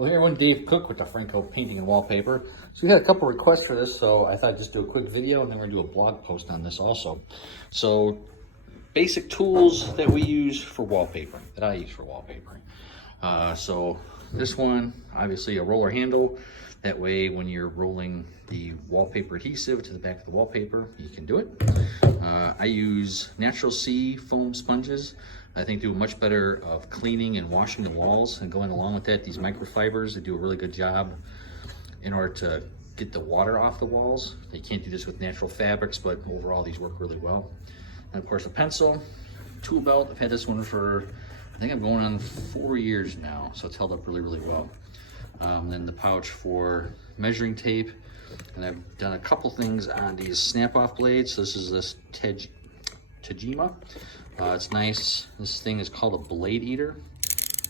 Well, here everyone, Dave Cook with D'Franco Painting and Wallpaper. So we had a couple requests for this, so I thought I'd just do a quick video and then we're gonna do a blog post on this also. So basic tools that we use for wallpaper, that I use for wallpapering. So this one, obviously a roller handle. That way when you're rolling the wallpaper adhesive to the back of the wallpaper, you can do it. I use Natural C foam sponges. I think do a much better of cleaning and washing the walls, and going along with that, these microfibers, they do a really good job in order to get the water off the walls. You can't do this with natural fabrics, but overall these work really well. And of course a pencil, tool belt. I've had this one for, I think I'm going on 4 years now, so it's held up really, really well. Then the pouch for measuring tape, and I've done a couple things on these snap-off blades. So this is this Tajima. It's nice. This thing is called a blade eater.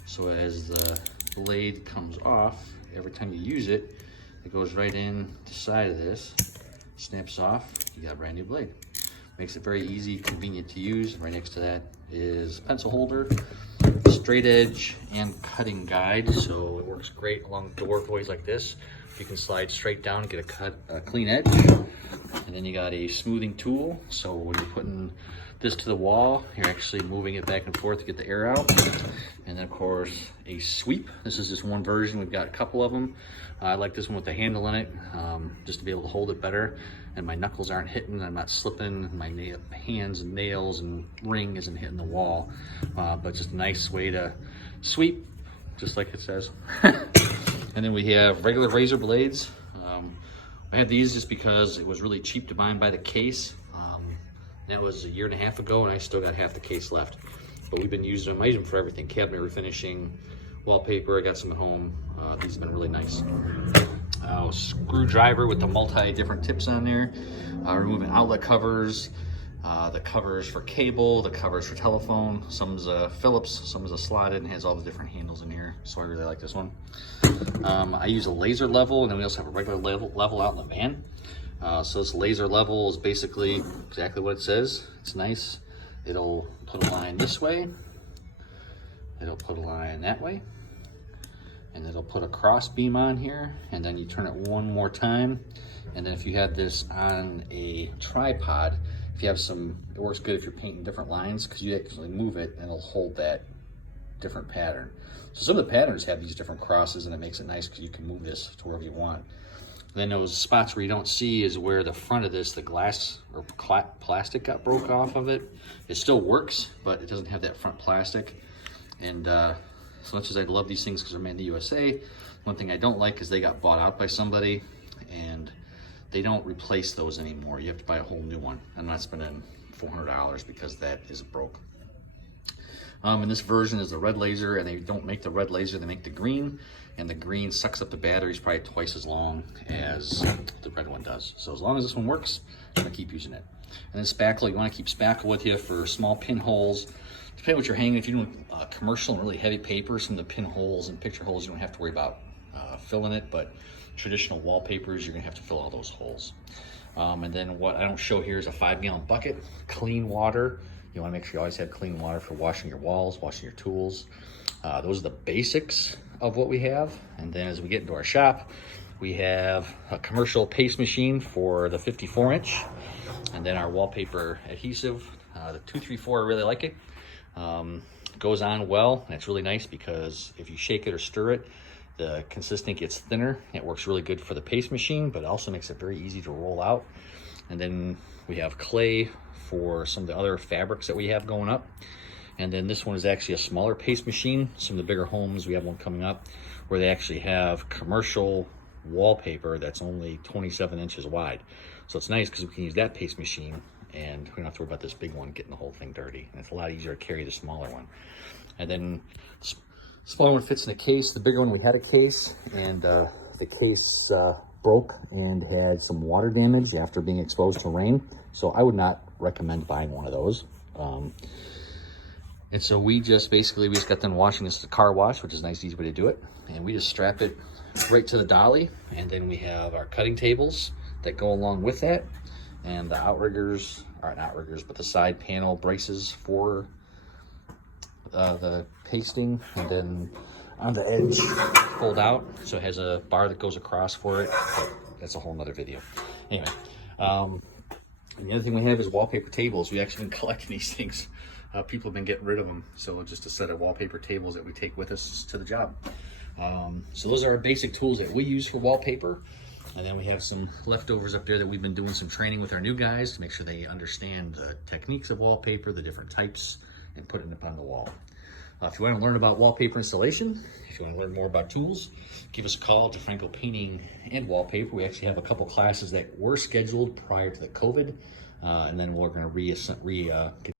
So as the blade comes off, every time you use it, it goes right in the side of this, snaps off, you got a brand new blade. Makes it very easy, convenient to use. Right next to that is a pencil holder, straight edge and cutting guide. So it works great along doorways like this. You can slide straight down, get a clean edge. And then you got a smoothing tool. So when you're putting this to the wall, you're actually moving it back and forth to get the air out. And then of course a sweep. This is just one version. We've got a couple of them. I like this one with the handle in it, just to be able to hold it better, and my knuckles aren't hitting, I'm not slipping, my hands and nails and ring isn't hitting the wall, but just a nice way to sweep, just like it says. And then we have regular razor blades. I had these just because it was really cheap to buy them by the case. That was 1.5 years ago, and I still got half the case left. But we've been using them. I use them for everything: cabinet refinishing, wallpaper. I got some at home. These have been really nice. Screwdriver with the different tips on there. Removing outlet covers, the covers for cable, the covers for telephone. Some's a Phillips, some is a slotted, and has all the different handles in here. So I really like this one. I use a laser level, and then we also have a regular level out in the van. So this laser level is basically exactly what it says. It's nice. It'll put a line this way. It'll put a line that way. And it'll put a cross beam on here. And then you turn it one more time. And then if you have this on a tripod, if you have it works good if you're painting different lines, because you actually move it and it'll hold that different pattern. So some of the patterns have these different crosses, and it makes it nice because you can move this to wherever you want. Then those spots where you don't see is where the front of this, the glass or plastic got broke off of it. It still works, but it doesn't have that front plastic. And as much as I love these things because they're made in the USA, one thing I don't like is they got bought out by somebody and they don't replace those anymore. You have to buy a whole new one. I'm not spending $400 because that is broke. And this version is the red laser, and they don't make the red laser, they make the green, and the green sucks up the batteries probably twice as long as the red one does. So as long as this one works, I'm gonna keep using it. And then spackle, you wanna keep spackle with you for small pinholes. Depending on what you're hanging, if you're doing commercial and really heavy paper, some of the pinholes and picture holes, you don't have to worry about filling it, but traditional wallpapers, you're gonna have to fill all those holes. And then what I don't show here is a 5-gallon bucket, clean water. You wanna make sure you always have clean water for washing your walls, washing your tools. Those are the basics of what we have. And then as we get into our shop, we have a commercial paste machine for the 54-inch. And then our wallpaper adhesive, the 234, I really like it. Goes on well, and it's really nice because if you shake it or stir it, the consistent gets thinner. It works really good for the paste machine, but it also makes it very easy to roll out. And then we have clay for some of the other fabrics that we have going up. And then this one is actually a smaller paste machine. Some of the bigger homes, we have one coming up where they actually have commercial wallpaper that's only 27 inches wide. So it's nice because we can use that paste machine and we don't have to worry about this big one getting the whole thing dirty. And it's a lot easier to carry the smaller one. And then the smaller one fits in a case. The bigger one, we had a case, and the case broke and had some water damage after being exposed to rain. So I would not recommend buying one of those. And so we just got done washing this at the car wash, which is a nice, easy way to do it. And we just strap it right to the dolly. And then we have our cutting tables that go along with that. And the outriggers, or not outriggers, but the side panel braces for the pasting. And then on the edge, fold out, so it has a bar that goes across for it, but that's a whole nother video. Anyway, and the other thing we have is wallpaper tables. We've actually been collecting these things. People have been getting rid of them, so just a set of wallpaper tables that we take with us to the job. So those are our basic tools that we use for wallpaper. And then we have some leftovers up there that we've been doing some training with our new guys to make sure they understand the techniques of wallpaper, the different types, and putting it up on the wall. If you want to learn about wallpaper installation, if you want to learn more about tools, give us a call, D'Franco Painting and Wallpaper. We actually have a couple classes that were scheduled prior to the COVID, and then we're going to